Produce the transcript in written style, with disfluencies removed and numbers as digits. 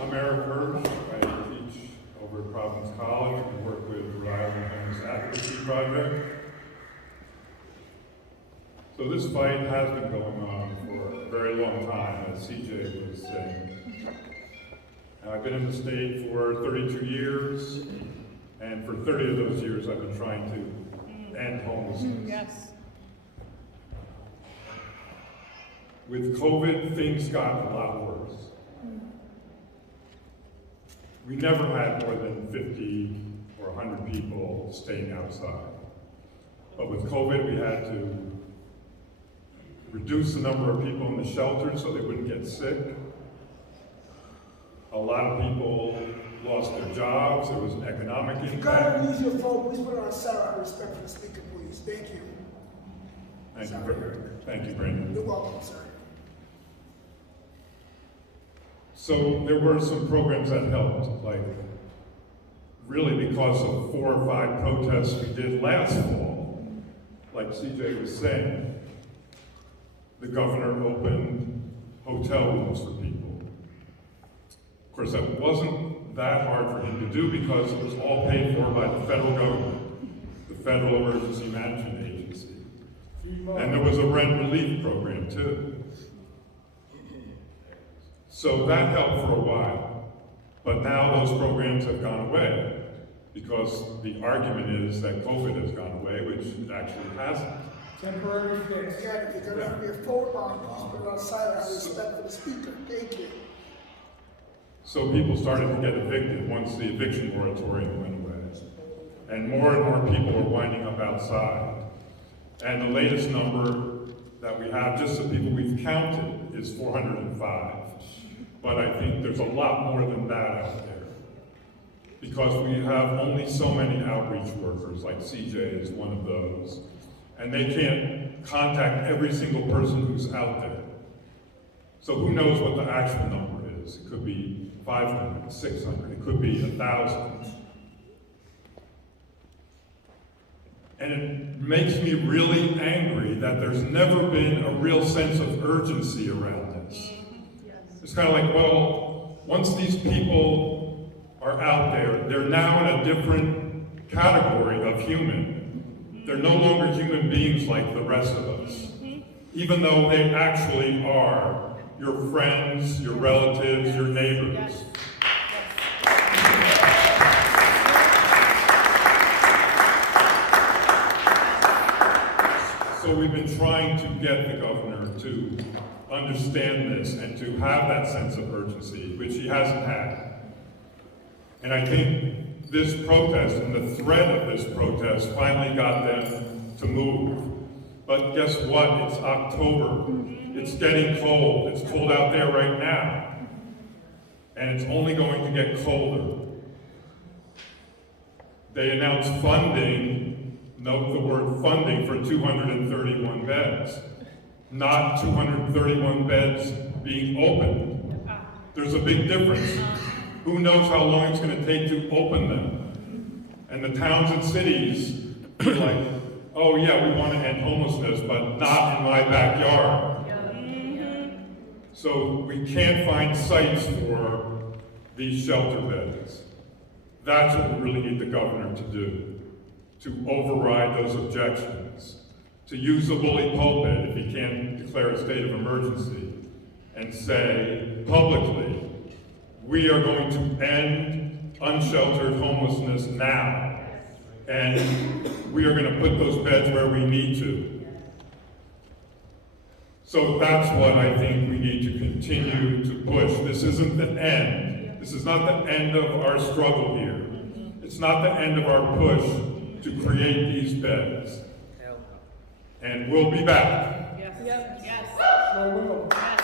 I'm Eric Hirsch. I teach over at Providence College and work with Rhode Island Homeless Advocacy Project. So this fight has been going on for a very long time, as CJ was saying. I've been in the state for 32 years, and for 30 of those years I've been trying to end homelessness. Yes. With COVID, things got a lot worse. We never had more than 50 or 100 people staying outside. But with COVID, we had to reduce the number of people in the shelters so they wouldn't get sick. A lot of people lost their jobs. There was an economic If you impact. gotta use your phone, please put it on silent out of respect for the speaker, please. Thank you. Thank you, Brandon. You're welcome, sir. So there were some programs that helped, like really because of 4 or 5 protests we did last fall, like CJ was saying, the governor opened hotel rooms for people. Of course, that wasn't that hard for him to do because it was all paid for by the federal government, the Federal Emergency Management Agency. And there was a rent relief program too. So that helped for a while, but now those programs have gone away because the argument is that COVID has gone away, which it actually hasn't. Temporary fix. Again, if you're gonna have your phone on, please put it on silent out of respect for the speaker. Thank you. So people started to get evicted once the eviction moratorium went away. And more people were winding up outside. And the latest number that we have, just the people we've counted, is 405. But I think there's a lot more than that out there. Because we have only so many outreach workers, like CJ is one of those. And they can't contact every single person who's out there. So who knows what the actual number is? It could be 500, 600, it could be 1,000. And it makes me really angry that there's never been a real sense of urgency around this. It's kind of like, well, once these people are out there, they're now in a different category of human. They're no longer human beings like the rest of us, even though they actually are your friends, your relatives, your neighbors. So we've been trying to get the governor to understand this and to have that sense of urgency, which he hasn't had. And I think this protest and the threat of this protest finally got them to move. But guess what? It's October. It's getting cold. It's cold out there right now. And it's only going to get colder. They announced funding, note the word funding, for 231 beds. Not 231 beds being opened. There's a big difference. Who knows how long it's going to take to open them? And the towns and cities are like, oh yeah, we want to end homelessness, but not in my backyard. So we can't find sites for these shelter beds. That's what we really need the governor to do, to override those objections, to use the bully pulpit if he can't declare a state of emergency, and say publicly, we are going to end unsheltered homelessness now, and we are going to put those beds where we need to. So that's what I think we need to continue to push. This isn't the end. This is not the end of our struggle here. It's not the end of our push to create these beds. And we'll be back. Yes. Yes. Sure will. Yes.